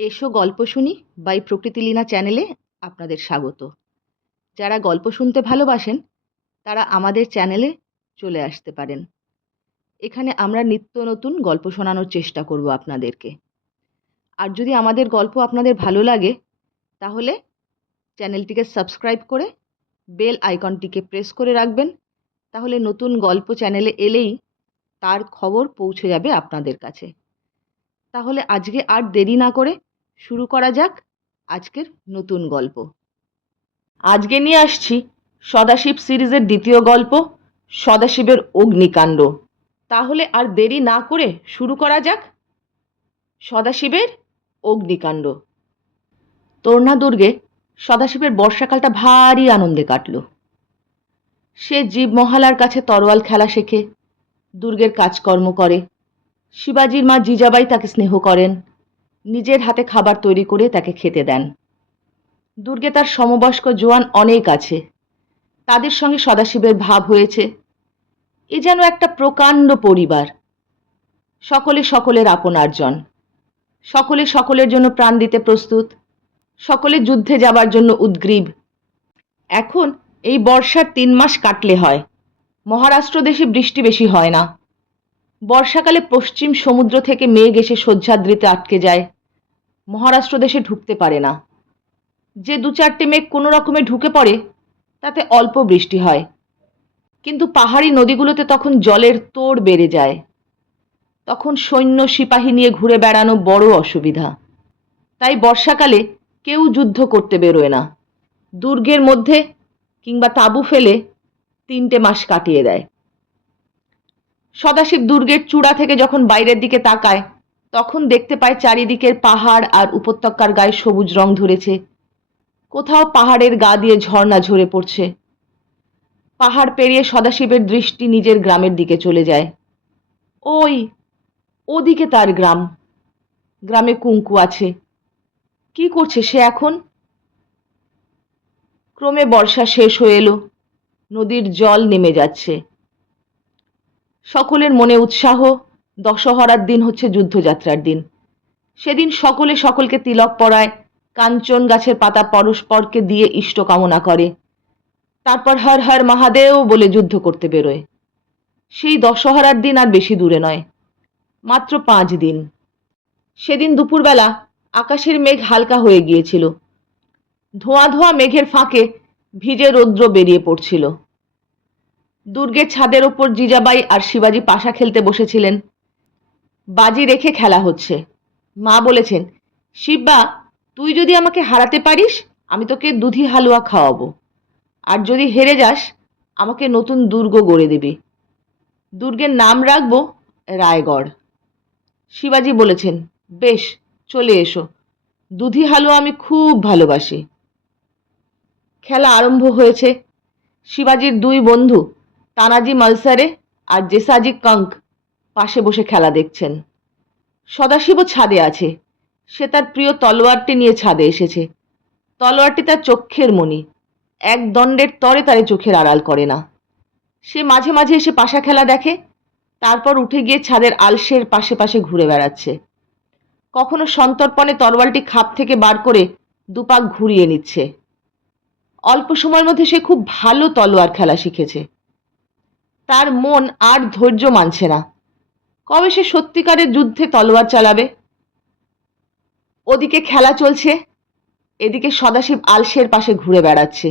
এসো গল্প শুনি বাই প্রকৃতিলীনা চ্যানেলে আপনাদের স্বাগত। যারা গল্প শুনতে ভালোবাসেন তারা আমাদের চ্যানেলে চলে আসতে পারেন। এখানে আমরা নিত্য নতুন গল্প শোনানোর চেষ্টা করব আপনাদেরকে। আর যদি আমাদের গল্প আপনাদের ভালো লাগে তাহলে চ্যানেলটিকে সাবস্ক্রাইব করে বেল আইকনটিকে প্রেস করে রাখবেন। তাহলে নতুন গল্প চ্যানেলে এলেই তার খবর পৌঁছে যাবে আপনাদের কাছে। তাহলে আজকে আর দেরি না করে শুরু করা যাক আজকের নতুন গল্প। আজকে নিয়ে আসছি সদাশিব সিরিজের দ্বিতীয় গল্প, সদাশিবের অগ্নিকাণ্ড। তাহলে আর দেরি না করে শুরু করা যাক সদাশিবের অগ্নিকাণ্ড। তোরনা দুর্গে সদাশিবের বর্ষাকালটা ভারী আনন্দে কাটল। সে জীবমহালার কাছে তরোয়াল খেলা শেখে, দুর্গের কাজকর্ম করে। শিবাজির মা জিজাবাই তাকে স্নেহ করেন, নিজের হাতে খাবার তৈরি করে তাকে খেতে দেন। দুর্গে তার সমবয়স্ক জোয়ান অনেক আছে, তাদের সঙ্গে সদাশিবের ভাব হয়েছে। এ যেন একটা প্রকাণ্ড পরিবার, সকলে সকলের আপনারজন, সকলে সকলের জন্য প্রাণ দিতে প্রস্তুত, সকলে যুদ্ধে যাবার জন্য উদ্গ্রীব। এখন এই বর্ষার 3 মাস কাটলে হয়। মহারাষ্ট্র দেশে বৃষ্টি বেশি হয় না। বর্ষাকালে পশ্চিম সমুদ্র থেকে মেঘ এসে সহ্যাদ্রিতে আটকে যায়, মহারাষ্ট্র দেশে ঢুকতে পারে না। যে 2-4টে মেঘ কোনো রকমে ঢুকে পড়ে তাতে অল্প বৃষ্টি হয়, কিন্তু পাহাড়ি নদীগুলোতে তখন জলের তোড় বেড়ে যায়। তখন সৈন্য সিপাহী নিয়ে ঘুরে বেড়ানো বড় অসুবিধা। তাই বর্ষাকালে কেউ যুদ্ধ করতে বেরোয় না, দুর্গের মধ্যে কিংবা তাঁবু ফেলে 3টে মাস কাটিয়ে দেয়। সদাশিব দুর্গের চূড়া থেকে যখন বাইরের দিকে তাকায় তখন দেখতে পায় চারিদিকের পাহাড় আর উপত্যকার গায়ে সবুজ রং ধরেছে। কোথাও পাহাড়ের গা দিয়ে ঝর্ণা ঝরে পড়ছে। পাহাড় পেরিয়ে সদাশিবের দৃষ্টি নিজের গ্রামের দিকে চলে যায়। ওদিকে তার গ্রাম, গ্রামে কুঙ্কু আছে। কি করছে সে এখন? ক্রমে বর্ষা শেষ হয়ে এলো, নদীর জল নেমে যাচ্ছে। সকলের মনে উৎসাহ। দশহরার দিন হচ্ছে যুদ্ধযাত্রার দিন। সেদিন সকলে সকলকে তিলক পরায়, কাঞ্চন গাছের পাতা পরস্পরকে দিয়ে ইষ্ট কামনা করে, তারপর হর হর মহাদেব বলে যুদ্ধ করতে বেরোয়। সেই দশহরার দিন আর বেশি দূরে নয়, মাত্র 5 দিন। সেদিন দুপুরবেলা আকাশের মেঘ হালকা হয়ে গিয়েছিল। ধোঁয়া ধোঁয়া মেঘের ফাঁকে ভিজে রৌদ্র বেরিয়ে পড়ছিল। দুর্গের ছাদের ওপর জিজাবাই আর শিবাজি পাশা খেলতে বসেছিলেন। বাজি রেখে খেলা হচ্ছে। মা বলেছেন, শিববা, তুই যদি আমাকে হারাতে পারিস আমি তোকে দুধি হালুয়া খাওয়াবো, আর যদি হেরে যাস আমাকে নতুন দুর্গ গড়ে দিবি। দুর্গের নাম রাখবো রায়গড়। শিবাজি বলেছেন, বেশ, চলে এসো, দুধি হালুয়া আমি খুব ভালোবাসি। খেলা আরম্ভ হয়েছে। শিবাজির 2 বন্ধু তানাজি মালসারে আর জেসাজি কঙ্ক পাশে বসে খেলা দেখছেন। সদাশিবও ছাদে আছে। সে তার প্রিয় তলোয়ারটি নিয়ে ছাদে এসেছে। তলোয়ারটি তার চক্ষের মণি, এক দণ্ডের তরে তারে চোখের আড়াল করে না। সে মাঝে মাঝে এসে পাশা খেলা দেখে, তারপর উঠে গিয়ে ছাদের আলসের পাশে পাশে ঘুরে বেড়াচ্ছে। কখনো সন্তর্পণে তরোয়ালটি খাপ থেকে বার করে 2 পাক ঘুরিয়ে নিচ্ছে। অল্প সময়ের মধ্যে সে খুব ভালো তলোয়ার খেলা শিখেছে। তার মন আর ধৈর্য মানছে না। কবে সে সত্যিকারের যুদ্ধে তলোয়ার চালাবে? ওদিকে খেলা চলছে, এদিকে সদাশিব আলসের পাশে ঘুরে বেড়াচ্ছে।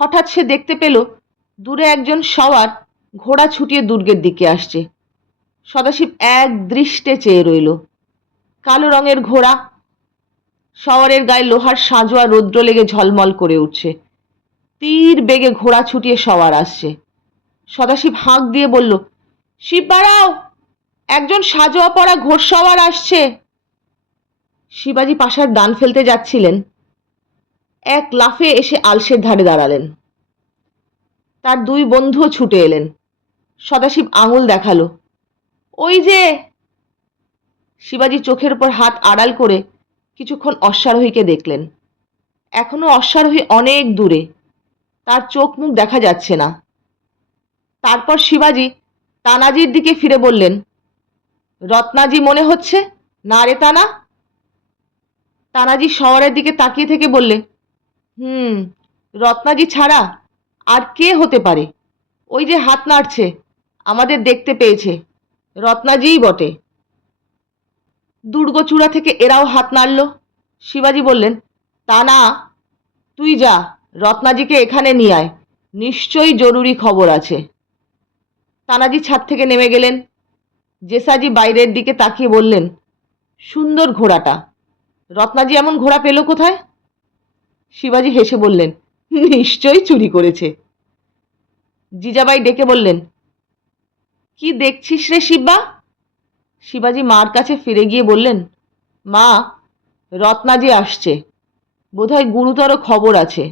হঠাৎ সে দেখতে পেল দূরে একজন সওয়ার ঘোড়া ছুটিয়ে দুর্গের দিকে আসছে। সদাশিব এক দৃষ্টে চেয়ে রইল। কালো রঙের ঘোড়া, সওয়ারের গায়ে লোহার সাঁজোয়া রৌদ্র লেগে ঝলমল করে উঠছে। তীর বেগে ঘোড়া ছুটিয়ে সওয়ার আসছে। সদাশিব হাঁক দিয়ে বলল, শিব বাড়াও, একজন সাজোয়া পরা ঘোড়সওয়ার আসছে। শিবাজি পাশার দান ফেলতে যাচ্ছিলেন, এক লাফে এসে আলসের ধারে দাঁড়ালেন। তার 2 বন্ধুও ছুটে এলেন। সদাশিব আঙুল দেখালো, ওই যে। শিবাজি চোখের উপর হাত আড়াল করে কিছুক্ষণ অশ্বারোহীকে দেখলেন। এখনো অশ্বারোহী অনেক দূরে, তার চোখ মুখ দেখা যাচ্ছে না। তারপর শিবাজি তানাজির দিকে ফিরে বললেন, রত্নাজি মনে হচ্ছে, না রে তানা? তানাজি শহরের দিকে তাকিয়ে থেকে বললে, রত্নাজি ছাড়া আর কে হতে পারে? ওই যে হাত নাড়ছে, আমাদের দেখতে পেয়েছে, রত্নাজিই বটে। দুর্গচূড়া থেকে এরাও হাত নাড়ল। শিবাজি বললেন, তা না, তুই যা, রত্নাজিকে এখানে নিয়ে আয়, নিশ্চয়ই জরুরি খবর আছে। তানাজি ছাদ থেকে নেমে গেলেন। জেসাজি বাইরের দিকে তাকিয়ে বললেন, সুন্দর ঘোড়াটা, রত্নাজি এমন ঘোড়া পেল কোথায়? শিবাজি হেসে বললেন, নিশ্চয়ই চুরি করেছে। জিজাবাই ডেকে বললেন, কি দেখছিস রে শিব্বা? শিবাজি মার কাছে ফিরে গিয়ে বললেন, মা, রত্নাজি আসছে, বোধহয় গুরুতর খবর আছে।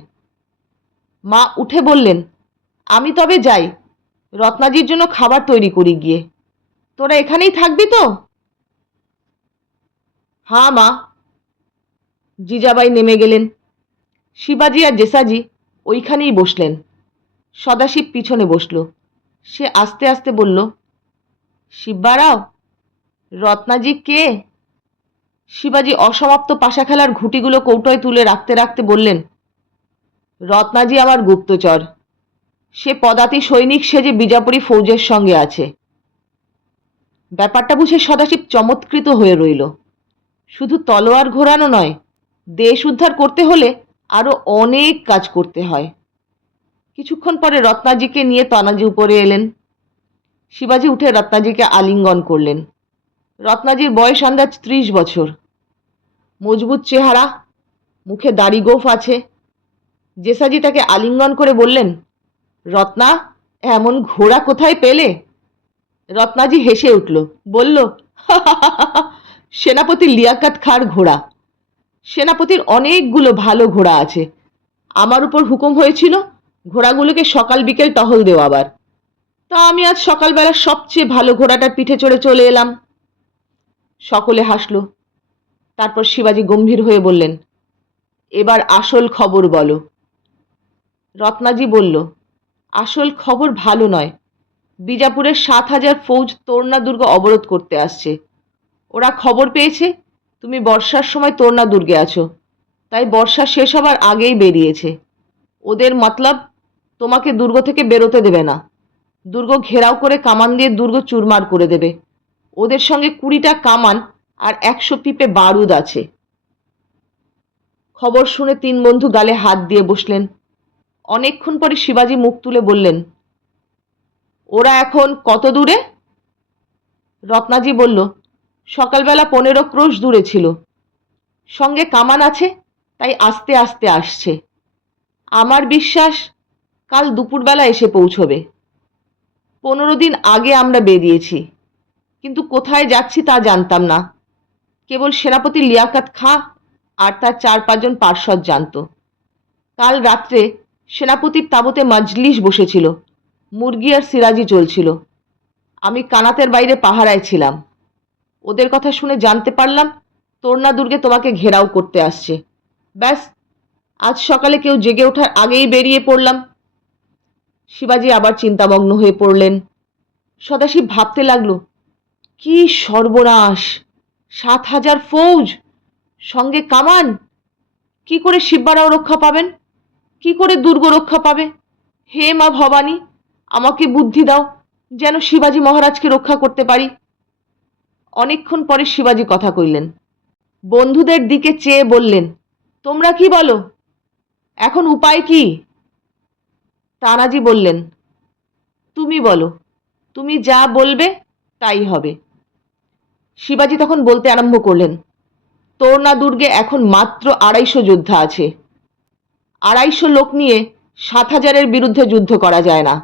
মা উঠে বললেন, আমি তবে যাই, রত্নাজির জন্য খাবার তৈরি করি গিয়ে। তোরা এখানেই থাকবি তো? হ্যাঁ মা। জিজাবাই নেমে গেলেন। শিবাজি আর জেসাজি ওইখানেই বসলেন। সদাশিব পিছনে বসল। সে আস্তে আস্তে বলল, শিব্বারাও, রত্নাজি কে? শিবাজি অসমাপ্ত পাশা খেলার ঘুঁটিগুলো কৌটোয় তুলে রাখতে রাখতে বললেন, রত্নাজি আমার গুপ্তচর। সে পদাতি সৈনিক সেজে বিজাপুরী ফৌজের সঙ্গে আছে। ব্যাপারটা বুঝে সদাশিব চমৎকৃত হয়ে রইল। শুধু তলোয়ার ঘোরানো নয়, দেশ উদ্ধার করতে হলে আরো অনেক কাজ করতে হয়। কিছুক্ষণ পরে রত্নাজিকে নিয়ে তানাজি উপরে এলেন। শিবাজি উঠে রত্নাজিকে আলিঙ্গন করলেন। রত্নাজির বয়স আন্দাজ 30 বছর। মজবুত চেহারা, মুখে দাড়ি গোঁফ আছে। জেসাজি তাকে আলিঙ্গন করে বললেন, রত্না, এমন ঘোড়া কোথায় পেলে? রত্নাজি হেসে উঠল, বলল, সেনাপতি লিয়াকাত খাঁর ঘোড়া। সেনাপতির অনেকগুলো ভালো ঘোড়া আছে। আমার উপর হুকুম হয়েছিল ঘোড়াগুলোকে সকাল বিকেল টহল দেওয়াবার। তা আমি আজ সকালবেলা সবচেয়ে ভালো ঘোড়াটার পিঠে চড়ে চলে এলাম। সকলে হাসল। তারপর শিবাজি গম্ভীর হয়ে বললেন, এবার আসল খবর বলো। রত্নাজি বলল, আসল খবর ভালো নয়। বিজাপুরের 7,000 ফৌজ তোরনা দুর্গ অবরোধ করতে আসছে। ওরা খবর পেয়েছে তুমি বর্ষার সময় তোরনা দুর্গে আছো, তাই বর্ষা শেষ হবার আগেই বেরিয়েছে। ওদের মতলব তোমাকে দুর্গ থেকে বেরোতে দেবে না। দুর্গ ঘেরাও করে কামান দিয়ে দুর্গ চুরমার করে দেবে। ওদের সঙ্গে 20টা কামান আর 100 পিপে বারুদ আছে। খবর শুনে 3 বন্ধু গালে হাত দিয়ে বসলেন। অনেকক্ষণ পরে শিবাজি মুখ তুলে বললেন, ওরা এখন কত দূরে? রত্নাজি বলল, সকালবেলা 15 ক্রোশ দূরে ছিল। সঙ্গে কামান আছে, তাই আস্তে আস্তে আসছে। আমার বিশ্বাস কাল দুপুরবেলা এসে পৌঁছবে। 15 দিন আগে আমরা বেরিয়েছি, কিন্তু কোথায় যাচ্ছি তা জানতাম না। কেবল সেনাপতি লিয়াকাত খাঁ আর তার 4-5 জন পার্ষদ জানত। কাল রাত্রে সেনাপতির তাঁবুতে মজলিস বসেছিল, মুরগি আর সিরাজি চলছিল। আমি কানাতের বাইরে পাহারায় ছিলাম। ওদের কথা শুনে জানতে পারলাম তোরনা দুর্গে তোমাকে ঘেরাও করতে আসছে। ব্যাস, আজ সকালে কেউ জেগে ওঠার আগেই বেরিয়ে পড়লাম। শিবাজি আবার চিন্তামগ্ন হয়ে পড়লেন। সদাশিব ভাবতে লাগলো, কি সর্বনাশ! 7,000 ফৌজ, সঙ্গে কামান! কি করে শিববারাও রক্ষা পাবেন? কি করে দুর্গ রক্ষা পাবে? হে মা ভবানী, আমাকে বুদ্ধি দাও, যেন শিবাজি মহারাজকে রক্ষা করতে পারি। অনেকক্ষণ পরে শিবাজি কথা কইলেন। বন্ধুদের দিকে চেয়ে বললেন, তোমরা কি বলো? এখন উপায় কি? তানাজি বললেন, তুমি বলো, তুমি যা বলবে তাই হবে। শিবাজি তখন বলতে আরম্ভ করলেন, তোরনা দুর্গে এখন মাত্র 250 যোদ্ধা আছে। 250 লোক নিয়ে 7,000-এর বিরুদ্ধে যুদ্ধ করা যায় না।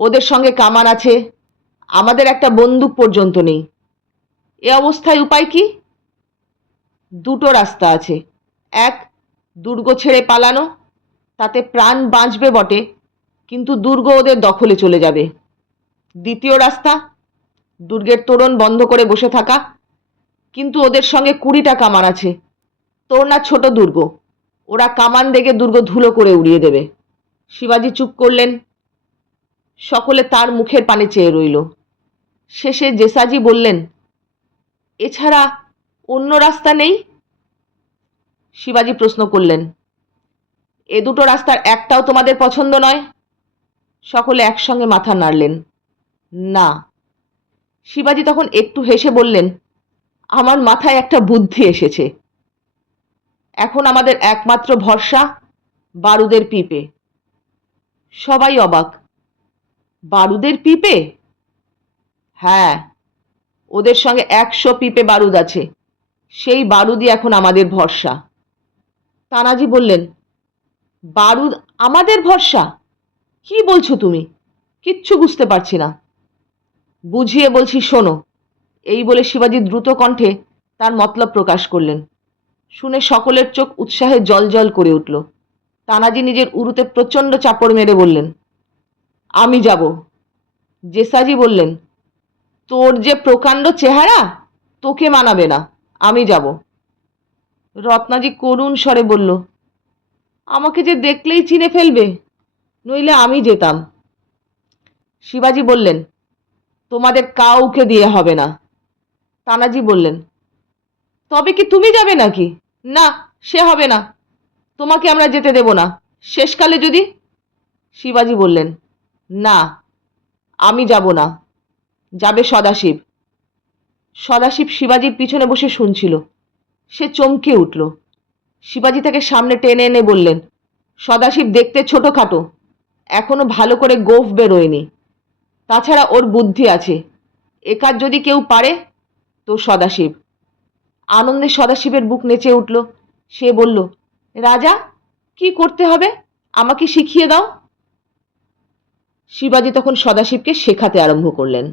ওদের সঙ্গে কামান আছে, আমাদের একটা বন্দুক পর্যন্ত নেই। এ অবস্থায় উপায় কি? 2টো রাস্তা আছে। এক, দুর্গ ছেড়ে পালানো, তাতে প্রাণ বাঁচবে বটে, কিন্তু দুর্গ ওদের দখলে চলে যাবে। দ্বিতীয় রাস্তা, দুর্গের তোরণ বন্ধ করে বসে থাকা, কিন্তু ওদের সঙ্গে 20টা কামান আছে। তোরনা ছোট দুর্গ, ওরা কামান দেখে দুর্গ ধুলো করে উড়িয়ে দেবে। শিবাজি চুপ করলেন। সকলে তার মুখের পানে চেয়ে রইল। শেষে জেসাজি বললেন, এছাড়া অন্য রাস্তা নেই? শিবাজি প্রশ্ন করলেন। এ দুটো রাস্তার একটাও তোমাদের পছন্দ নয়? সকলে একসঙ্গে মাথা নাড়লেন। না। শিবাজি তখন একটু হেসে বললেন, আমার মাথায় একটা বুদ্ধি এসেছে। এখন আমাদের একমাত্র ভরসা বারুদের পিপে। সবাই অবাক। বারুদের পিপে? হ্যাঁ, ওদের সঙ্গে 100 পিপে বারুদ আছে, সেই বারুদই এখন আমাদের ভরসা। তানাজি বললেন, বারুদ আমাদের ভরসা? কি বলছো তুমি? কিচ্ছু বুঝতে পারছি না। বুঝিয়ে বলছি, শোনো। এই বলে শিবাজি দ্রুত কণ্ঠে তার মতলব প্রকাশ করলেন। শুনে সকলের চোখ উৎসাহে জ্বলজ্বল করে উঠল। তানাজি নিজের উরুতে প্রচণ্ড চাপড় মেরে বললেন, আমি যাব। জেসাজি বললেন, তোর যে প্রকাণ্ড চেহারা, তোকে মানাবে না, আমি যাব। রত্নাজি করুণ স্বরে বলল, আমাকে যে দেখলেই চিনে ফেলবে, নইলে আমি যেতাম। শিবাজি বললেন, তোমাদের কাউকে দিয়ে হবে না। তানাজি বললেন, তবে কি তুমি যাবে নাকি? না, সে হবে না, তোমাকে আমরা যেতে দেব না। শেষকালে যদি? শিবাজি বললেন, না, আমি যাব না, যাবে সদাশিব। সদাশিব শিবাজির পিছনে বসে শুনছিল। সে চমকে উঠল। শিবাজি তাকে সামনে টেনে এনে বললেন, সদাশিব দেখতে ছোটখাটো, এখনো ভালো করে গোঁফ বেরোয়নি, তাছাড়া ওর বুদ্ধি আছে। এ কাজ যদি কেউ পারে তো সদাশিব। আনন্দে সদাশিবের বুক নেচে উঠল। সে বলল, রাজা, কি করতে হবে আমাকে শিখিয়ে দাও। শিবাজি তখন সদাশিবকে শেখাতে আরম্ভ করলেন।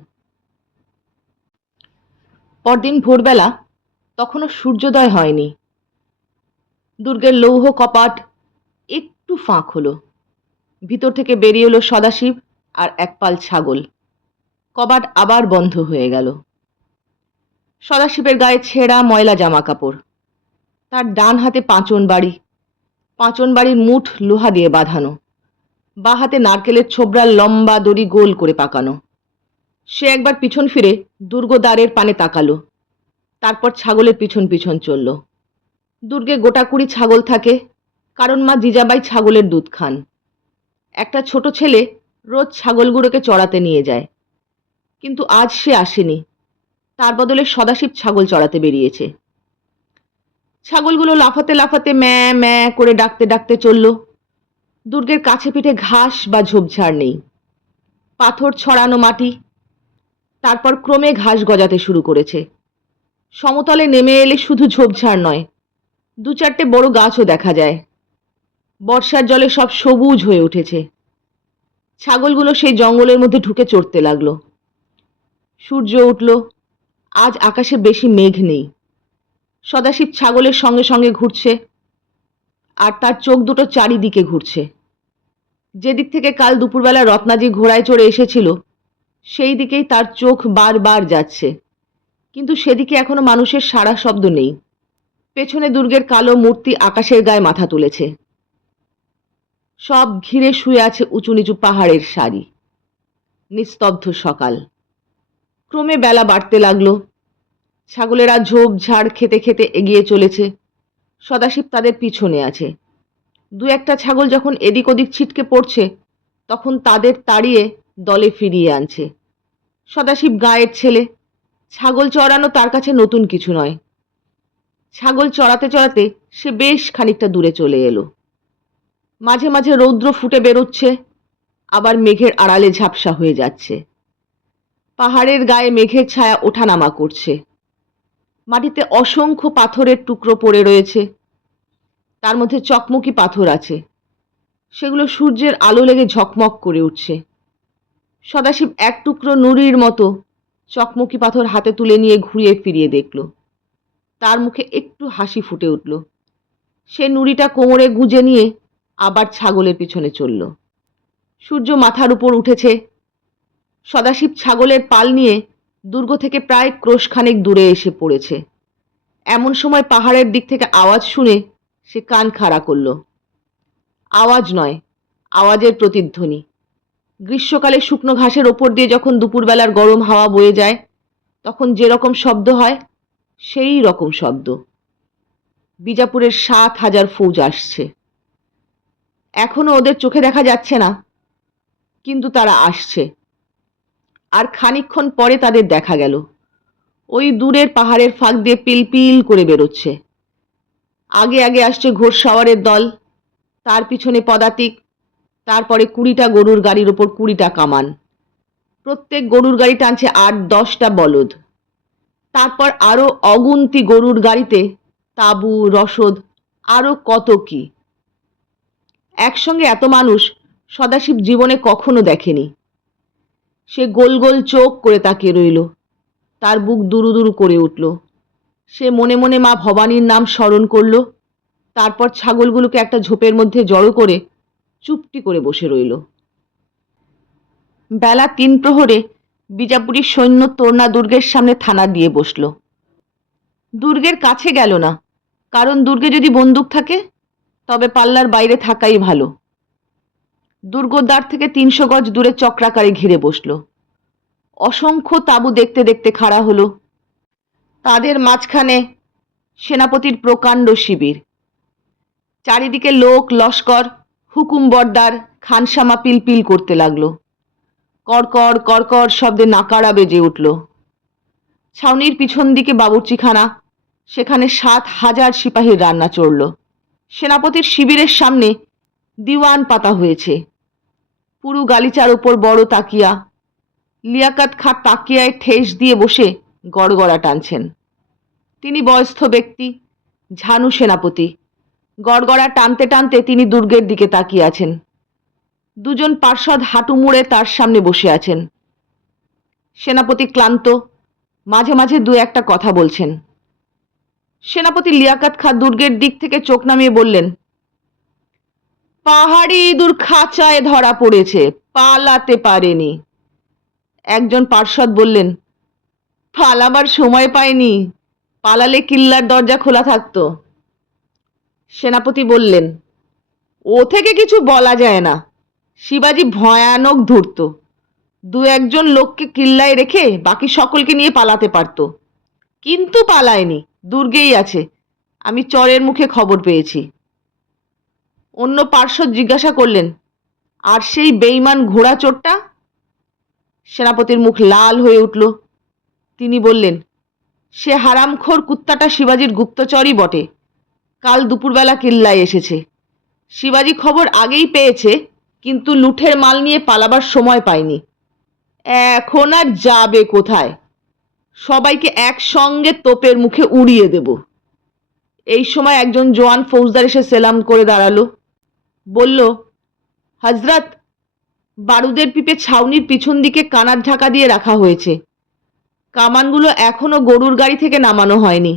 পরদিন ভোরবেলা, তখনও সূর্যোদয় হয়নি। দুর্গের লৌহ কপাট একটু ফাঁক হলো। ভিতর থেকে বেরিয়ে এলো সদাশিব আর এক পাল ছাগল। কবাট আবার বন্ধ হয়ে গেল। সদাশিবের গায়ে ছেঁড়া ময়লা জামা কাপড়। তার ডান হাতে পাঁচন বাড়ি, পাঁচন বাড়ির মুঠ লোহা দিয়ে বাঁধানো। বাঁ হাতে নারকেলের ছোবড়ার লম্বা দড়ি গোল করে পাকানো। সে একবার পিছন ফিরে দুর্গ দ্বারের পানে তাকালো, তারপর ছাগলের পিছন পিছন চলল। দুর্গে গোটা 20 ছাগল থাকে, কারণ মা জিজাবাই ছাগলের দুধ খান। একটা ছোট ছেলে রোজ ছাগলগুলোকে চড়াতে নিয়ে যায়, কিন্তু আজ সে আসেনি। তার বদলে সদাশিব ছাগল চড়াতে বেরিয়েছে। ছাগলগুলো লাফাতে লাফাতে ম্যাঁ ম্যাঁ করে ডাকতে ডাকতে চলল। দুর্গের কাছে পিঠে ঘাস বা ঝোপঝাড় নেই, পাথর ছড়ানো মাটি। তারপর ক্রমে ঘাস গজাতে শুরু করেছে। সমতলে নেমে এলে শুধু ঝোপঝাড় নয়, 2-4টে বড় গাছও দেখা যায়। বর্ষার জলে সব সবুজ হয়ে উঠেছে। ছাগলগুলো সেই জঙ্গলের মধ্যে ঢুকে চড়তে লাগলো। সূর্য উঠল। আজ আকাশে বেশি মেঘ নেই। সদাশিব ছাগলের সঙ্গে সঙ্গে ঘুরছে, আর তার চোখ দুটো চারিদিকে ঘুরছে। যেদিক থেকে কাল দুপুরবেলা রত্নাজি ঘোড়ায় চড়ে এসেছিল, সেই দিকেই তার চোখ বারবার যাচ্ছে, কিন্তু সেদিকে এখনো মানুষের সাড়া শব্দ নেই। পেছনে দুর্গের কালো মূর্তি আকাশের গায়ে মাথা তুলেছে। সব ঘিরে শুয়ে আছে উঁচু নিচু পাহাড়ের সারি। নিস্তব্ধ সকাল। ক্রমে বেলা বাড়তে লাগলো। ছাগলেরা ঝোপঝাড় খেতে খেতে এগিয়ে চলেছে। সদাশিব তাদের পিছনে আছে। 2-1টা ছাগল যখন এদিক ওদিক ছিটকে পড়ছে, তখন তাদের তাড়িয়ে দলে ফিরিয়ে আনছে। সদাশিব গাঁয়ের ছেলে, ছাগল চড়ানো তার কাছে নতুন কিছু নয়। ছাগল চড়াতে চড়াতে সে বেশ খানিকটা দূরে চলে এলো। মাঝে মাঝে রৌদ্র ফুটে বেরোচ্ছে, আবার মেঘের আড়ালে ঝাপসা হয়ে যাচ্ছে। পাহাড়ের গায়ে মেঘের ছায়া ওঠানামা করছে। মাটিতে অসংখ্য পাথরের টুকরো পড়ে রয়েছে। তার মধ্যে চকমকি পাথর আছে, সেগুলো সূর্যের আলো লেগে ঝকমক করে উঠছে। সদাশিব এক টুকরো নুড়ির মতো চকমকি পাথর হাতে তুলে নিয়ে ঘুরিয়ে ফিরিয়ে দেখল। তার মুখে একটু হাসি ফুটে উঠল। সে নুড়িটা কোমরে গুজে নিয়ে আবার ছাগলের পিছনে চলল। সূর্য মাথার উপর উঠেছে। সদাশিব ছাগলের পাল নিয়ে দুর্গ থেকে প্রায় ক্রোশখানেক দূরে এসে পড়েছে। এমন সময় পাহাড়ের দিক থেকে আওয়াজ শুনে সে কান খাড়া করল। আওয়াজ নয়, আওয়াজের প্রতিধ্বনি। গ্রীষ্মকালে শুকনো ঘাসের ওপর দিয়ে যখন দুপুরবেলার গরম হাওয়া বয়ে যায়, তখন যেরকম শব্দ হয়, সেই রকম শব্দ। বিজাপুরের 7,000 ফৌজ আসছে। এখনো ওদের চোখে দেখা যাচ্ছে না, কিন্তু তারা আসছে। আর খানিকক্ষণ পরে তাদের দেখা গেল, ওই দূরের পাহাড়ের ফাঁক দিয়ে পিলপিল করে বেরোচ্ছে। আগে আগে আসছে ঘোড়সওয়ারের দল, তার পিছনে পদাতিক, তারপরে 20টা গরুর গাড়ির ওপর 20টা কামান। প্রত্যেক গরুর গাড়ি টানছে 8-10টা বলদ। তারপর আরো অগুন্তি গরুর গাড়িতে তাঁবু, রসদ, আরো কত কি। একসঙ্গে এত মানুষ সদাশিব জীবনে কখনো দেখেনি। সে গোল গোল চোখ করে তাকিয়ে রইল। তার বুক দুরু দুরু করে উঠল। সে মনে মনে মা ভবানীর নাম স্মরণ করল। তারপর ছাগলগুলোকে একটা ঝোপের মধ্যে জড়ো করে চুপটি করে বসে রইল। বেলা 3 প্রহরে বিজাপুরী সৈন্য তোরনা দুর্গের সামনে থানা দিয়ে বসল। দুর্গের কাছে গেল না, কারণ দুর্গে যদি বন্দুক থাকে তবে পাল্লার বাইরে থাকাই ভালো। দুর্গদ্বার থেকে 300 গজ দূরে চক্রাকারে ঘিরে বসল। অসংখ্য তাঁবু দেখতে দেখতে খাড়া হলো। তাদের মাঝখানে সেনাপতির প্রকাণ্ড শিবির। চারিদিকে লোক লস্কর, হুকুম বর্দার, খানসামা পিলপিল করতে লাগলো। কড়কড় কড়কড় শব্দে নাকাড়া বেজে উঠল। ছাউনির পিছন দিকে বাবুর্চিখানা, সেখানে 7,000 সিপাহীর রান্না চড়ল। সেনাপতির শিবিরের সামনে দিওয়ান পাতা হয়েছে। পুরু গালিচার ওপর বড় তাকিয়া। লিয়াকত খাঁ তাকিয়ায় ঠেস দিয়ে বসে গড়গড়া টানছেন। তিনি বয়স্ক ব্যক্তি, ঝানু সেনাপতি। গড়গড়া টানতে টানতে তিনি দুর্গের দিকে তাকিয়ে আছেন। দুজন পার্ষদ হাঁটু মুড়ে তার সামনে বসে আছেন। সেনাপতি ক্লান্ত, মাঝে মাঝে 2-একটা কথা বলছেন। সেনাপতি লিয়াকত খাঁ দুর্গের দিক থেকে চোখ নামিয়ে বললেন, পাহাড়ি ইঁদুর খাঁচায় ধরা পড়েছে, পালাতে পারেনি। একজন পার্ষদ বললেন, পালাবার সময় পায়নি, পালালে কিল্লার দরজা খোলা থাকতো। সেনাপতি বললেন, ও থেকে কিছু বলা যায় না। শিবাজি ভয়ানক ধূর্ত, 2-1 লোককে কিল্লায় রেখে বাকি সকলকে নিয়ে পালাতে পারত, কিন্তু পালায়নি, দুর্গেই আছে। আমি চরের মুখে খবর পেয়েছি। অন্য পার্ষদ জিজ্ঞাসা করলেন, আর সেই বেঈমান ঘোড়া চোরটা? সেনাপতির মুখ লাল হয়ে উঠল। তিনি বললেন, সে হারামখোর কুত্তাটা শিবাজির গুপ্তচরই বটে। কাল দুপুরবেলা কিল্লায় এসেছে। শিবাজি খবর আগেই পেয়েছে, কিন্তু লুঠের মাল নিয়ে পালাবার সময় পায়নি। এখন আর যাবে কোথায়? সবাইকে একসঙ্গে তোপের মুখে উড়িয়ে দেব। এই সময় একজন জোয়ান ফৌজদার এসে সেলাম করে দাঁড়ালো। বলল, হজরত, বারুদের পিপে ছাউনির পিছন দিকে কানার ঢাকা দিয়ে রাখা হয়েছে। কামানগুলো এখনো গরুর গাড়ি থেকে নামানো হয়নি।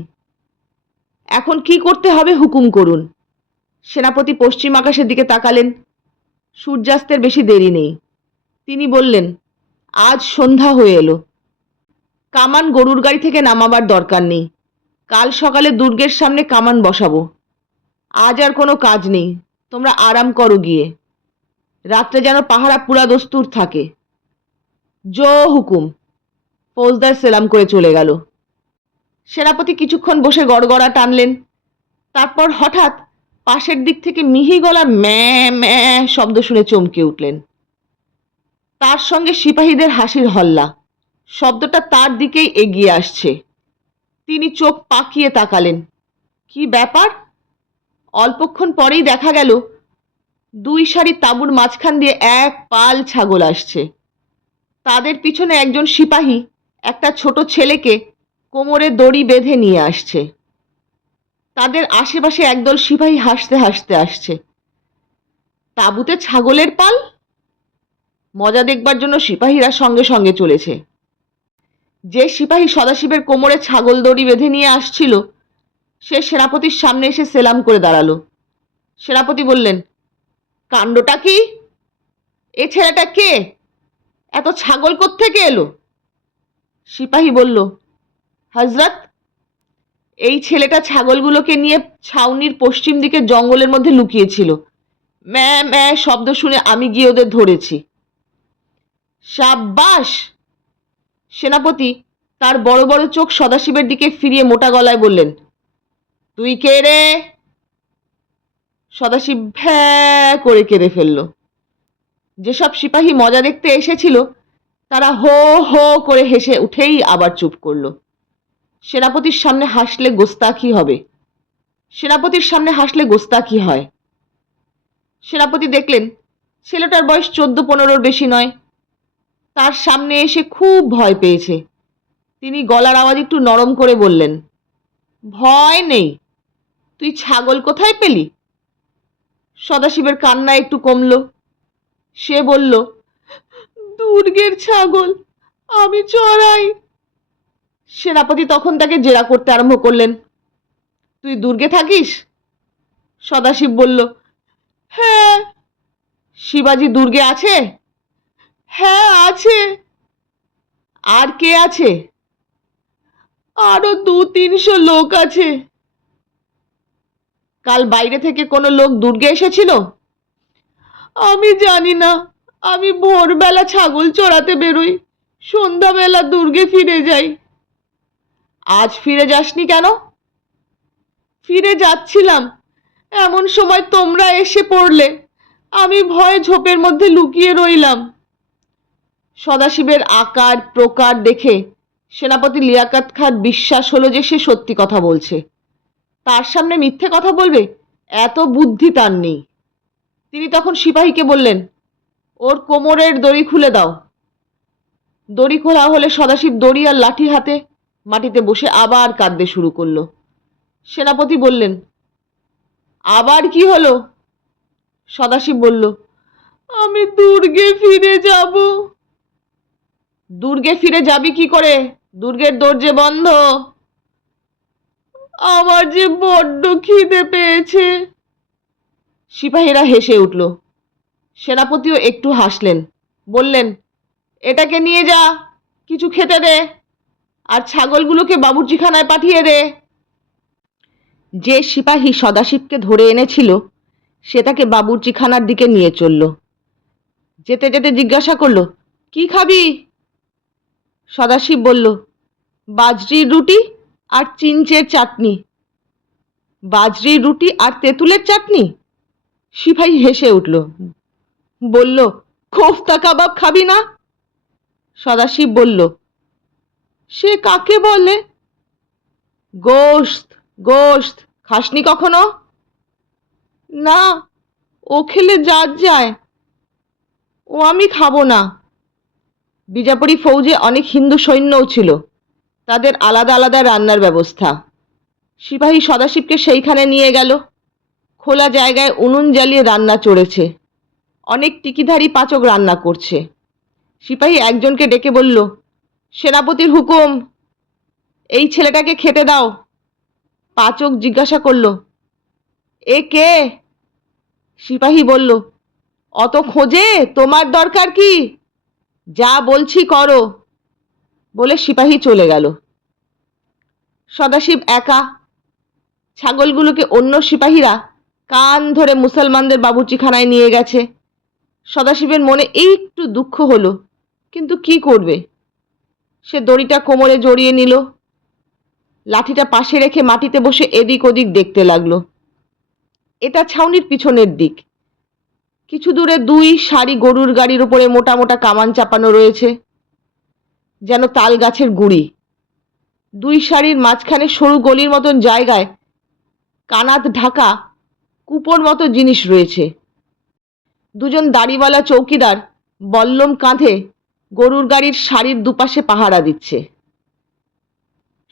এখন কি করতে হবে হুকুম করুন। সেনাপতি পশ্চিম আকাশের দিকে তাকালেন। সূর্যাস্তের বেশি দেরি নেই। তিনি বললেন, আজ সন্ধ্যা হয়ে এলো। কামান গরুর গাড়ি থেকে নামাবার দরকার নেই। কাল সকালে দুর্গের সামনে কামান বসাবো। আজ আর কোনো কাজ নেই, তোমরা আরাম করো গিয়ে। রাত্রে যেন পাহারা পুরা দস্তুর থাকে। জো হুকুম। ফৌজদার সেলাম করে চলে গেল। সেনাপতি কিছুক্ষণ বসে গড়গড়া টানলেন। তারপর হঠাৎ পাশের দিক থেকে মিহি গলার ম্যাঁ ম্যাঁ শব্দ শুনে চমকে উঠলেন। তার সঙ্গে সিপাহীদের হাসির হল্লা। শব্দটা তার দিকেই এগিয়ে আসছে। তিনি চোখ পাকিয়ে তাকালেন। কি ব্যাপার? অল্পক্ষণ পরেই দেখা গেল 2 সারি তাঁবুর মাঝখান দিয়ে এক পাল ছাগল আসছে। তাদের পিছনে একজন সিপাহী একটা ছোট ছেলেকে কোমরে দড়ি বেঁধে নিয়ে আসছে। তাদের আশেপাশে একদল সিপাহী হাসতে হাসতে আসছে। তাঁবুতে ছাগলের পাল? মজা দেখবার জন্য সিপাহীরা সঙ্গে সঙ্গে চলেছে। যে সিপাহী সদাশিবের কোমরে ছাগল দড়ি বেঁধে নিয়ে আসছিল, সে সেনাপতির সামনে এসে সেলাম করে দাঁড়ালো। সেনাপতি বললেন, কাণ্ডটা কি? এ ছেলেটা কে? এত ছাগল কোত্থেকে এলো? সিপাহী বলল, হজরত, এই ছেলেটা ছাগলগুলোকে নিয়ে ছাউনির পশ্চিম দিকে জঙ্গলের মধ্যে লুকিয়েছিল। ম্যাঁ ম্যাঁ শব্দ শুনে আমি গিয়ে ওদের ধরেছি। সাব্বাস! সেনাপতি তার বড় বড় চোখ সদাশিবের দিকে ফিরিয়ে মোটা গলায় বললেন, তুই কে রে? সদাশিব ভ্যা করে কেঁদে ফেলল। যেসব সিপাহী মজা দেখতে এসেছিল তারা হো হো করে হেসে উঠেই আবার চুপ করল। সেনাপতির সামনে হাসলে গোস্তাখি হবে, সেনাপতির সামনে হাসলে গোস্তাখি হয়। সেনাপতি দেখলেন ছেলেটার বয়স 14-15-র বেশি নয়। তার সামনে এসে খুব ভয় পেয়েছে। তিনি গলার আওয়াজ একটু নরম করে বললেন, ভয় নেই, তুই ছাগল কোথায় পেলি? সদাশিবের কান্না একটু কমল। সে বলল, দুর্গের ছাগল, আমি চড়াই। সেনাপতি তখন তাকে জেরা করতে আরম্ভ করলেন, তুই দুর্গে থাকিস? সদাশিব বলল, হ্যাঁ। শিবাজি দুর্গে আছে? হ্যাঁ আছে। আর কে আছে? আরো 200-300 লোক আছে। কাল বাইরে থেকে কোনো লোক দুর্গে এসেছিল? আমি জানি না, আমি ভোরবেলা ছাগল চড়াতে বেরোই, সন্ধ্যাবেলা দুর্গে ফিরে যাই। আজ ফিরে যাসনি কেন? ফিরে যাচ্ছিলাম, এমন সময় তোমরা এসে পড়লে। আমি ভয়ে ঝোপের মধ্যে লুকিয়ে রইলাম। সদাশিবের আকার প্রকার দেখে সেনাপতি লিয়াকত খান বিশ্বাস হলো যে সে সত্যি কথা বলছে। তার সামনে মিথ্যে কথা বলবে এত বুদ্ধি তার নেই। তিনি তখন সিপাহীকে বললেন, ওর কোমরের দড়ি খুলে দাও। দড়ি খোলা হলে সদাশিব দড়ি আর লাঠি হাতে মাটিতে বসে আবার কাঁদতে শুরু করলো। সেনাপতি বললেন, আবার কি হলো? সদাশিব বলল, আমি দুর্গে ফিরে যাব। দুর্গে ফিরে যাবি কি করে? দুর্গের দরজা বন্ধ। আমার যে বড্ড খিদে পেয়েছে। সিপাহীরা হেসে উঠল। সেনাপতিও একটু হাসলেন, বললেন, এটাকে নিয়ে যা, কিছু খেতে দে, আর ছাগলগুলোকে বাবুর্চিখানায় পাঠিয়ে দে। যে সিপাহী সদাশিবকে ধরে এনেছিল সে তাকে বাবুর্চিখানার দিকে নিয়ে চলল। যেতে যেতে জিজ্ঞাসা করল, কি খাবি? সদাশিব বলল, বাজরির রুটি আর চিঞ্চের চাটনি। বাজরির রুটি আর তেঁতুলের চাটনি? সিপাহী হেসে উঠল, বলল, কোফতা কাবাব খাবি না? সদাশিব বলল, সে কাকে বলে? গোশত। গোশত খাসনি কখনো? না, ও খেলে জাত যায়, ও আমি খাবো না। বিজাপুরি ফৌজে অনেক হিন্দু সৈন্যও ছিল, তাদের আলাদা আলাদা রান্নার ব্যবস্থা। সিপাহী সদাশিবকে সেইখানে নিয়ে গেল। খোলা জায়গায় উনুন জ্বালিয়ে রান্না চড়েছে। অনেক টিকিধারী পাচক রান্না করছে। সিপাহী একজনকে ডেকে বলল, সেনাপতির হুকুম, এই ছেলেটাকে খেতে দাও। পাচক জিজ্ঞাসা করল, এ কে? সিপাহী বলল, অত খোঁজে তোমার দরকার কি? যা বলছি করো। বলে সিপাহী চলে গেল। সদাশিব একা। ছাগলগুলোকে অন্য সিপাহীরা কান ধরে মুসলমানদের বাবুর্চিখানায় নিয়ে গেছে। সদাশিবের মনে একটু দুঃখ হলো, কিন্তু কি করবে? সে দড়িটা কোমরে জড়িয়ে নিল, লাঠিটা পাশে রেখে মাটিতে বসে এদিক ওদিক দেখতে লাগলো। এটা ছাউনির পিছনের দিক। কিছু দূরে 2 সারি গরুর গাড়ির উপরে মোটা মোটা কামান চাপানো রয়েছে, যেন তাল গাছের গুড়ি। 2 সারির মাঝখানে সরু গলির মতন জায়গায় কানাত ঢাকা কুপোর মতো জিনিস রয়েছে। 2জন দাড়িওয়ালা চৌকিদার বল্লম কাঁধে গরুর গাড়ির সারির দুপাশে পাহারা দিচ্ছে।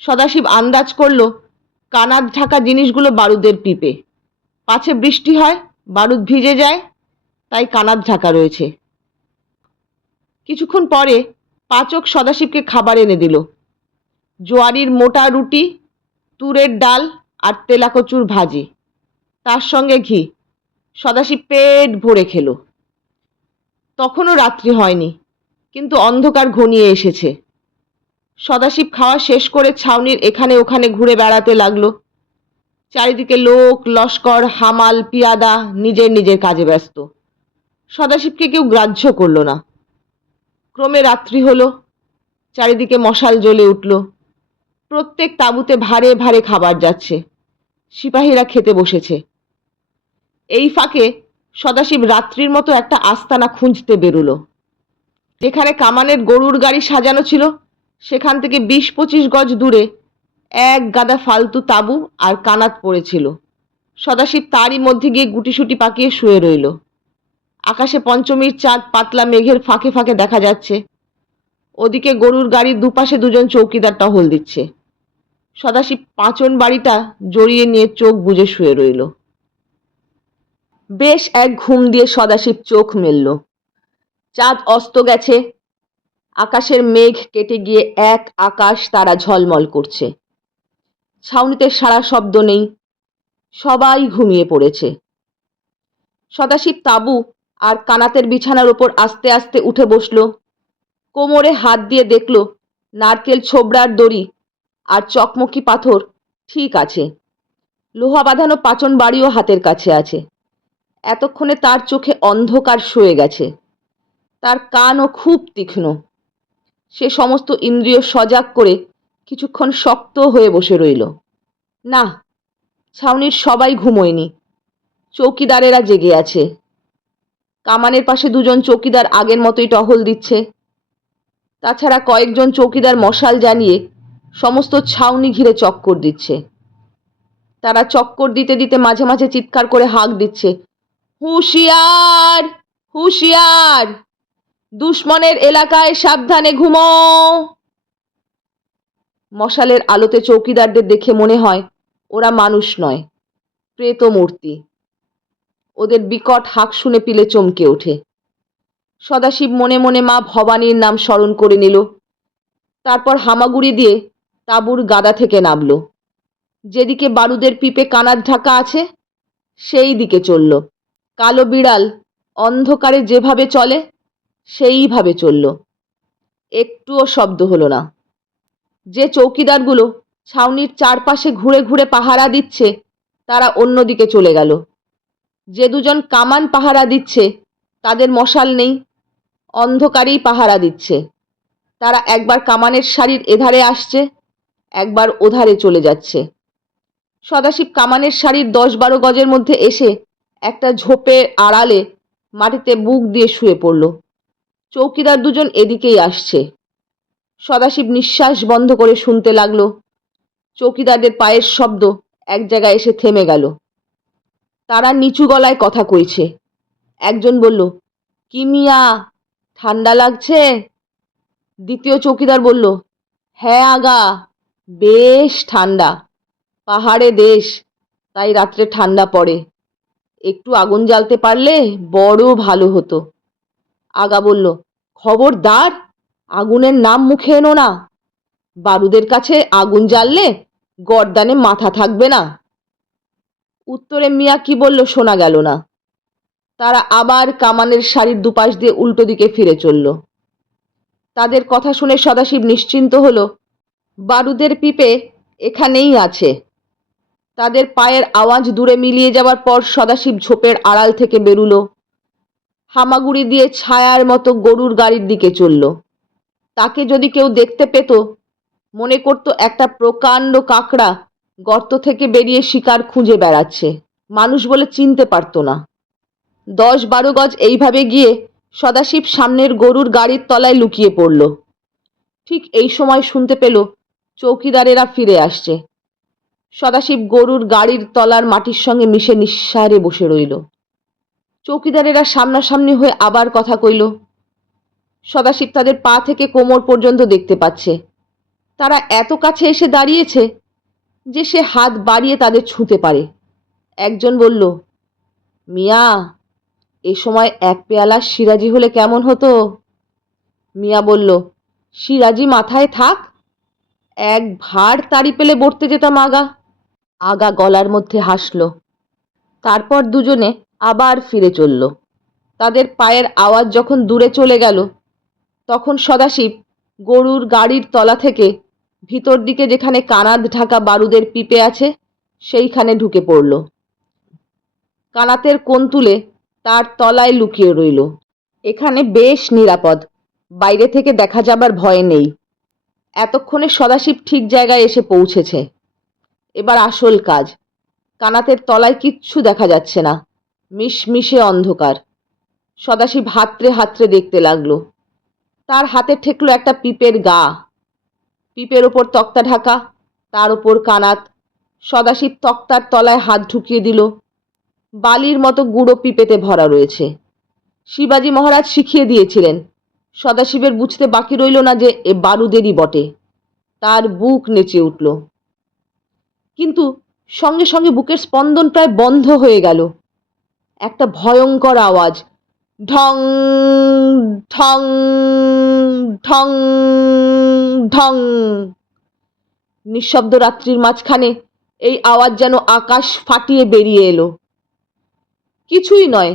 সদাশিব আন্দাজ করল কানাত ঢাকা জিনিসগুলো বারুদের পিপে। পাছে বৃষ্টি হয়, বারুদ ভিজে যায়, তাই কানাত ঢাকা রয়েছে। কিছুক্ষণ পরে পাচক সদাশিবকে খাবার এনে দিল। জোয়ারির মোটা রুটি, তুরের ডাল আর তেলাকচুর ভাজি, তার সঙ্গে ঘি। সদাশিব পেট ভরে খেল। তখনও রাত্রি হয়নি, কিন্তু অন্ধকার ঘনিয়ে এসেছে। সদাশিব খাওয়া শেষ করে ছাউনির এখানে ওখানে ঘুরে বেড়াতে লাগলো। চারিদিকে লোক লস্কর, হামাল, পিয়াদা নিজের নিজের কাজে ব্যস্ত। সদাশিবকে কেউ গ্রাহ্য করল না। ক্রমে রাত্রি হলো, চারিদিকে মশাল জ্বলে উঠল। প্রত্যেক তাঁবুতে ভারে ভারে খাবার যাচ্ছে। সিপাহীরা খেতে বসেছে। এই ফাঁকে সদাশিব রাত্রির মতো একটা আস্তানা খুঁজতে বেরুলো। যেখানে কামানের গরুর গাড়ি সাজানো ছিল সেখান থেকে 20-25 গজ দূরে এক গাদা ফালতু তাঁবু আর কানাত পড়েছিল। সদাশিব তারই মধ্যে গিয়ে গুটিসুটি পাকিয়ে শুয়ে রইল। আকাশে পঞ্চমীর চাঁদ পাতলা মেঘের ফাঁকে ফাঁকে দেখা যাচ্ছে। ওদিকে গরুর গাড়ির দুপাশে দুজন চৌকিদার টহল দিচ্ছে। সদাশিব পাঁচন বাড়িটা জড়িয়ে নিয়ে চোখ বুজে শুয়ে রইল। বেশ এক ঘুম দিয়ে সদাশিব চোখ মেলল। চাঁদ অস্ত গেছে। আকাশের মেঘ কেটে গিয়ে এক আকাশ তারা ঝলমল করছে। ছাউনিতে সারা শব্দ নেই, সবাই ঘুমিয়ে পড়েছে। সদাশিব তাঁবু আর কানাতের বিছানার ওপর আস্তে আস্তে উঠে বসল। কোমরে হাত দিয়ে দেখল নারকেল ছোবড়ার দড়ি আর চকমকি পাথর ঠিক আছে। লোহা বাঁধানো পাচন বাড়িও হাতের কাছে আছে। এতক্ষণে তার চোখে অন্ধকার সয়ে গেছে। তার কানও খুব তীক্ষ্ণ। সে সমস্ত ইন্দ্রিয় সজাগ করে কিছুক্ষণ শক্ত হয়ে বসে রইল। না, ছাউনির সবাই ঘুমোয়নি, চৌকিদারেরা জেগে আছে। কামানের পাশে দুজন চৌকিদার আগের মতোই টহল দিচ্ছে। তাছাড়া কয়েকজন চৌকিদার মশাল জ্বালিয়ে সমস্ত ছাউনি ঘিরে চক্কর দিচ্ছে। তারা চক্কর দিতে দিতে মাঝে মাঝে চিৎকার করে হাঁক দিচ্ছে, হুঁশিয়ার, হুঁশিয়ার, দুশ্মনের এলাকায় সাবধানে ঘুমো। মশালের আলোতে চৌকিদারদের দেখে মনে হয় ওরা মানুষ নয়, প্রেত মূর্তি। ওদের বিকট হাঁক শুনে পিলে চমকে ওঠে। সদাশিব মনে মনে মা ভবানীর নাম স্মরণ করে নিল। তারপর হামাগুড়ি দিয়ে তাঁবুর গাদা থেকে নামল। যেদিকে বারুদের পিপে কানাত ঢাকা আছে সেই দিকে চলল। কালো বিড়াল অন্ধকারে যেভাবে চলে সেইভাবে চলল। একটুও শব্দ হলো না। যে চৌকিদারগুলো ছাউনির চারপাশে ঘুরে ঘুরে পাহারা দিচ্ছে তারা অন্যদিকে চলে গেল। যে দুজন কামান পাহারা দিচ্ছে তাদের মশাল নেই, অন্ধকারেই পাহারা দিচ্ছে। তারা একবার কামানের সারির এধারে আসছে, একবার ওধারে চলে যাচ্ছে। সদাশিব কামানের সারির 10-12 গজের মধ্যে এসে একটা ঝোপের আড়ালে মাটিতে বুক দিয়ে শুয়ে পড়ল। চৌকিদার দুজন এদিকেই আসছে। সদাশিব নিঃশ্বাস বন্ধ করে শুনতে লাগলো। চৌকিদারদের পায়ের শব্দ এক জায়গায় এসে থেমে গেল। তারা নিচু গলায় কথা কইছে। একজন বলল, কি মিয়া, ঠান্ডা লাগছে? দ্বিতীয় চৌকিদার বলল, হ্যাঁ আগা, বেশ ঠান্ডা, পাহাড়ে দেশ, তাই রাত্রে ঠান্ডা পড়ে। একটু আগুন জ্বালতে পারলে বড় ভালো হতো। আগা বলল, খবরদার, আগুনের নাম মুখে এনো না। বারুদের কাছে আগুন জ্বাললে গর্দানে মাথা থাকবে না। উত্তরে মিয়া কি বলল শোনা গেল না। তারা আবার কামানের সারির দুপাশ দিয়ে উল্টো দিকে ফিরে চলল। তাদের কথা শুনে সদাশিব নিশ্চিন্ত হলো, বারুদের পিপে এখানেই আছে। তাদের পায়ের আওয়াজ দূরে মিলিয়ে যাবার পর সদাশিব ঝোপের আড়াল থেকে বেরুলো। হামাগুড়ি দিয়ে ছায়ার মতো গরুর গাড়ির দিকে চলল। তাকে যদি কেউ দেখতে পেত মনে করত একটা প্রকাণ্ড কাকড়া গর্ত থেকে বেরিয়ে শিকার খুঁজে বেড়াচ্ছে। মানুষ বলে চিনতে পারত না। 10-12 গজ এইভাবে গিয়ে সদাশিব সামনের গরুর গাড়ির তলায় লুকিয়ে পড়ল। ঠিক এই সময় শুনতে পেল চৌকিদারেরা ফিরে আসছে। সদাশিব গরুর গাড়ির তলার মাটির সঙ্গে মিশে নিঃসাড়ে বসে রইল। চৌকিদারেরা সামনাসামনি হয়ে আবার কথা কইল। সদাশিব তাদের পা থেকে কোমর পর্যন্ত দেখতে পাচ্ছে। তারা এত কাছে এসে দাঁড়িয়েছে যে সে হাত বাড়িয়ে তাদের ছুঁতে পারে। একজন বলল, মিয়া, এ সময় এক পেয়ালা সিরাজি হলে কেমন হতো? মিয়া বলল, সিরাজি মাথায় থাক, এক ভার তাড়ি পেলে বর্তে যেতাম আগা। আগা গলার মধ্যে হাসল। তারপর দুজনে আবার ফিরে চলল। তাদের পায়ের আওয়াজ যখন দূরে চলে গেল তখন সদাশিব গরুর গাড়ির তলা থেকে ভিতর দিকে যেখানে কানাত ঢাকা বারুদের পিপে আছে সেইখানে ঢুকে পড়ল। কানাতের কোণ তুলে তার তলায় লুকিয়ে রইল। এখানে বেশ নিরাপদ, বাইরে থেকে দেখা যাবার ভয় নেই। এতক্ষণে সদাশিব ঠিক জায়গায় এসে পৌঁছেছে। এবার আসল কাজ। কানাতের তলায় কিচ্ছু দেখা যাচ্ছে না, মিশমিশে অন্ধকার। সদাশিব হাতড়ে হাতড়ে দেখতে লাগলো। তার হাতে ঠেকলো একটা পিপের গা, পিপের ওপর তক্তা ঢাকা, তার ওপর কানাত। সদাশিব তক্তার তলায় হাত ঢুকিয়ে দিল। বালির মতো গুঁড়ো পিপেতে ভরা রয়েছে। শিবাজি মহারাজ শিখিয়ে দিয়েছিলেন। সদাশিবের বুঝতে বাকি রইল না যে এ বারুদেরই বটে। তার বুক নেচে উঠল, কিন্তু সঙ্গে সঙ্গে বুকের স্পন্দন প্রায় বন্ধ হয়ে গেল। একটা ভয়ঙ্কর আওয়াজ, ঢং ঢং ঢং ঢং। নিঃশব্দ রাত্রির মাঝখানে এই আওয়াজ যেন আকাশ ফাটিয়ে বেরিয়ে এলো। কিছুই নয়,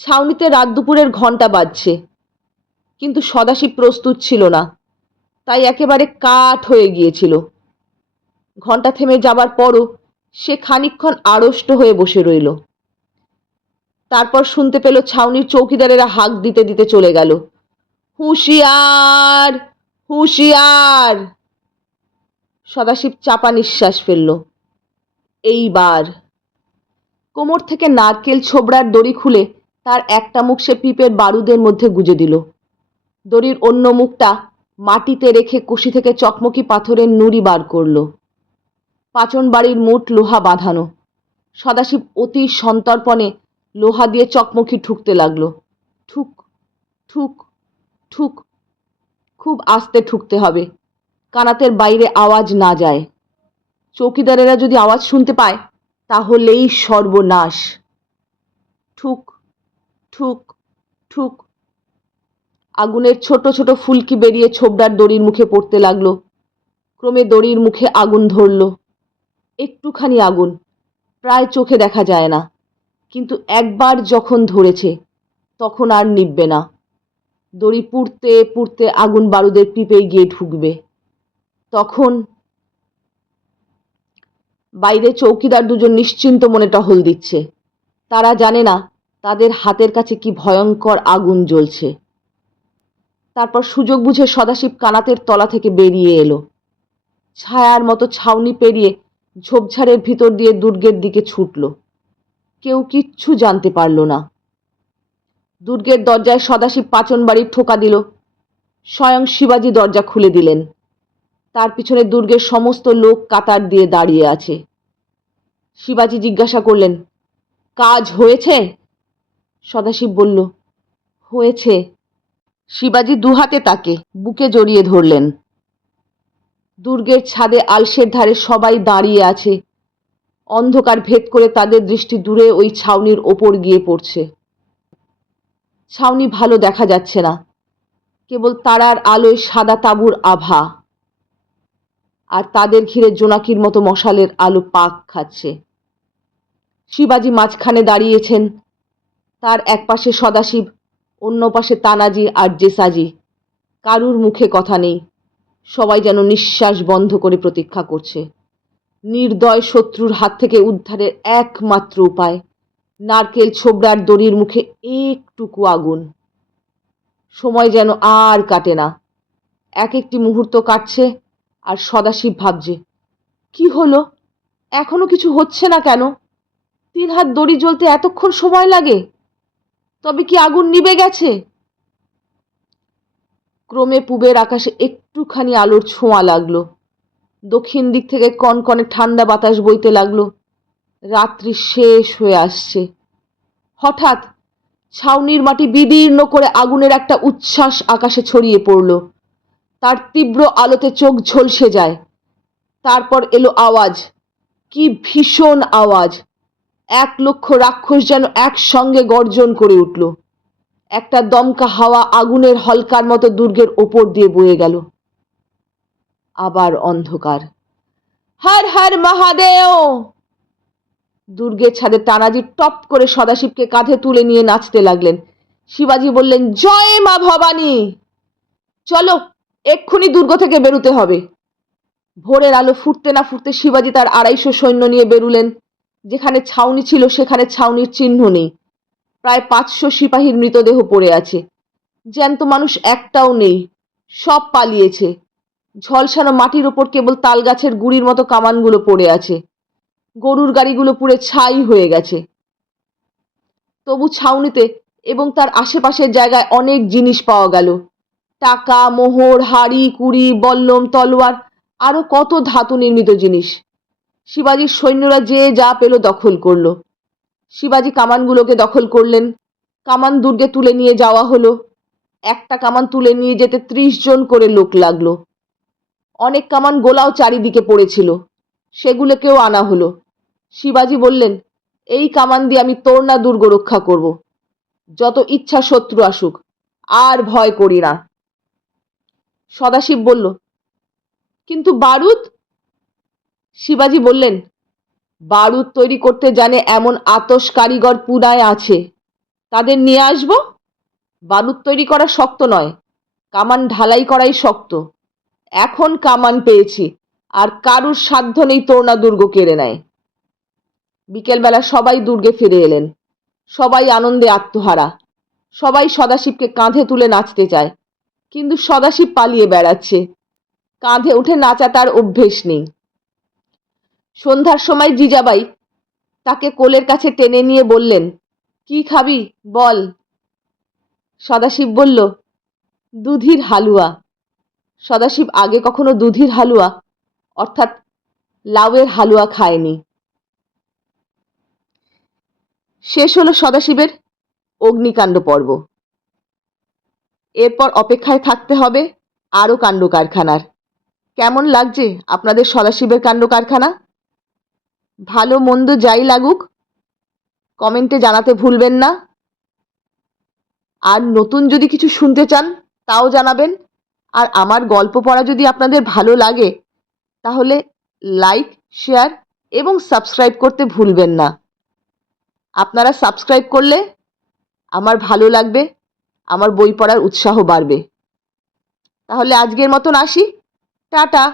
ছাউনিতে রাত দুপুরের ঘণ্টা বাজছে। কিন্তু সদাশিব প্রস্তুত ছিল না, তাই একেবারে কাঠ হয়ে গিয়েছিল। ঘণ্টা থেমে যাবার পরও সে খানিকক্ষণ আড়ষ্ট হয়ে বসে রইল। তারপর শুনতে পেল ছাউনির চৌকিদারেরা হাঁক দিতে দিতে চলে গেল, হুঁশিয়ার হুঁশিয়ার। সদাশিব চাপা নিঃশ্বাস ফেলল। এইবার কোমর থেকে নারকেল ছোবড়ার দড়ি খুলে তার একটা মুখ সে পিপের বারুদের মধ্যে গুজে দিল। দড়ির অন্য মুখটা মাটিতে রেখে কুশি থেকে চকমকি পাথরের নুড়ি বার করল। পাচন বাড়ির মুঠ লোহা বাঁধানো। সদাশিব অতি সন্তর্পণে লোহা দিয়ে চকমকি ঠুকতে লাগলো। ঠুক ঠুক ঠুক। খুব আস্তে ঠুকতে হবে, কানাতের বাইরে আওয়াজ না যায়। চৌকিদারেরা যদি আওয়াজ শুনতে পায় তাহলেই সর্বনাশ। ঠুক ঠুক ঠুক। আগুনের ছোট ছোট ফুলকি বেরিয়ে ছোবড়ার দড়ির মুখে পড়তে লাগলো। ক্রমে দড়ির মুখে আগুন ধরল। একটুখানি আগুন, প্রায় চোখে দেখা যায় না, কিন্তু একবার যখন ধরেছে তখন আর নিববে না। দড়ি পুড়তে পুড়তে আগুন বারুদের পিপে গিয়ে ঢুকবে। তখন বাইরে চৌকিদার দুজন নিশ্চিন্ত মনে টহল দিচ্ছে। তারা জানে না তাদের হাতের কাছে কি ভয়ঙ্কর আগুন জ্বলছে। তারপর সুযোগ বুঝে সদাশিব কানাতের তলা থেকে বেরিয়ে এলো। ছায়ার মতো ছাউনি পেরিয়ে ঝোপঝাড়ের ভিতর দিয়ে দুর্গের দিকে ছুটল। কেউ কিচ্ছু জানতে পারল না। দুর্গের দরজায় সদাশিব পাচন বাড়ির ঠোকা দিল। স্বয়ং শিবাজি দরজা খুলে দিলেন। তার পিছনে দুর্গের সমস্ত লোক কাতার দিয়ে দাঁড়িয়ে আছে। শিবাজি জিজ্ঞাসা করলেন, কাজ হয়েছে? সদাশিব বলল, হয়েছে। শিবাজি দুহাতে তাকে বুকে জড়িয়ে ধরলেন। দুর্গের ছাদে আলসের ধারে সবাই দাঁড়িয়ে আছে। অন্ধকার ভেদ করে তাদের দৃষ্টি দূরে ওই ছাউনির ওপর গিয়ে পড়ছে। ছাউনি ভালো দেখা যাচ্ছে না, কেবল তারার আলোয় সাদা তাঁবুর আভা, আর তাদের ঘিরে জোনাকির মতো মশালের আলো পাক খাচ্ছে। শিবাজি মাঝখানে দাঁড়িয়েছেন। তার এক পাশে সদাশিব, অন্য পাশে তানাজি আর জেসাজি। কারুর মুখে কথা নেই, সবাই যেন নিঃশ্বাস বন্ধ করে প্রতীক্ষা করছে। নির্দয় শত্রুর হাত থেকে উদ্ধারের একমাত্র উপায় নারকেল ছোবড়ার দড়ির মুখে একটুকু আগুন। সময় যেন আর কাটে না, এক একটি মুহূর্ত কাটছে। আর সদাশিব ভাবছে, কি হলো, এখনো কিছু হচ্ছে না কেন? 3 হাত দড়ি জ্বলতে এতক্ষণ সময় লাগে, তবে কি আগুন নিভে গেছে? ক্রমে পূবের আকাশে একটুখানি আলোর ছোঁয়া লাগলো। দক্ষিণ দিক থেকে কনকনে ঠান্ডা বাতাস বইতে লাগলো। রাত্রি শেষ হয়ে আসছে। হঠাৎ ছাউনির মাটি বিদীর্ণ করে আগুনের একটা উচ্ছ্বাস আকাশে ছড়িয়ে পড়ল। তার তীব্র আলোতে চোখ ঝলসে যায়। তারপর এলো আওয়াজ, কি ভীষণ আওয়াজ! 1 লক্ষ রাক্ষস যেন একসঙ্গে গর্জন করে উঠল। একটা দমকা হাওয়া আগুনের হলকার মতো দুর্গের ওপর দিয়ে বয়ে গেল। আবার অন্ধকার। হর হর মহাদেব! দুর্গের ছাদে তানাজি টপ করে সদাশিবকে কাঁধে তুলে নিয়ে নাচতে লাগলেন। শিবাজি বললেন, জয় মা ভবানী! চলো, এক্ষুনি দুর্গ থেকে বেরুতে হবে। ভোরের আলো ফুটতে না ফুটতে শিবাজি তার 250 সৈন্য নিয়ে বেরুলেন। যেখানে ছাউনি ছিল সেখানে ছাউনির চিহ্ন নেই। প্রায় 500 সিপাহীর মৃতদেহ পড়ে আছে। জ্যান্ত মানুষ একটাও নেই, সব পালিয়েছে। ঝলসানো মাটির ওপর কেবল তালগাছের গুড়ির মতো কামানগুলো পড়ে আছে। গরুর গাড়িগুলো পুড়ে ছাই হয়ে গেছে। তবু ছাউনিতে এবং তার আশেপাশের জায়গায় অনেক জিনিস পাওয়া গেল। টাকা, মোহর, হাড়ি, কুড়ি, বল্লম, তলোয়ার, আরো কত ধাতু নির্মিত জিনিস। শিবাজির সৈন্যরা যে যা পেল দখল করলো। শিবাজি কামানগুলোকে দখল করলেন। কামান দুর্গে তুলে নিয়ে যাওয়া হলো। একটা কামান তুলে নিয়ে যেতে 30 জন করে লোক লাগলো। অনেক কামান গোলাও চারিদিকে পড়েছিল, সেগুলোকেও আনা হলো। শিবাজি বললেন, এই কামান দিয়ে আমি তোরনা দুর্গ রক্ষা করব। যত ইচ্ছা শত্রু আসুক, আর ভয় করি না। সদাশিব বলল, কিন্তু বারুদ? শিবাজি বললেন, বারুদ তৈরি করতে জানে এমন আতস কারিগর পুনায় আছে, তাদের নিয়ে আসবো। বারুদ তৈরি করা শক্ত নয়, কামান ঢালাই করাই শক্ত। এখন কামান পেয়েছি, আর কারুর সাধ্য নেই তোরনা দুর্গ কেড়ে নেয়। বিকেলবেলা সবাই দুর্গে ফিরে এলেন। সবাই আনন্দে আত্মহারা। সবাই সদাশিবকে কাঁধে তুলে নাচতে চায়, কিন্তু সদাশিব পালিয়ে বেড়াচ্ছে। কাঁধে উঠে নাচা তার অভ্যেস নেই। সন্ধ্যার সময় জিজাবাই তাকে কোলের কাছে টেনে নিয়ে বললেন, কি খাবি বল। সদাশিব বলল, দুধির হালুয়া। সদাশিব আগে কখনো দুধির হালুয়া অর্থাৎ লাউয়ের হালুয়া খায়নি। শেষ হলো সদাশিবের অগ্নিকাণ্ড পর্ব। এরপর অপেক্ষায় থাকতে হবে আরও কাণ্ড কারখানার। কেমন লাগছে আপনাদের সদাশিবের কাণ্ড কারখানা? ভালো মন্দ যাই লাগুক, কমেন্টে জানাতে ভুলবেন না। আর নতুন যদি কিছু শুনতে চান তাও জানাবেন। আর আমার গল্প পড়া যদি আপনাদের ভালো লাগে তাহলে লাইক, শেয়ার এবং সাবস্ক্রাইব করতে ভুলবেন না। আপনারা সাবস্ক্রাইব করলে আমার ভালো লাগবে, আমার বই পড়ার উৎসাহ বাড়বে। তাহলে আজকের মতন আসি, টাটা।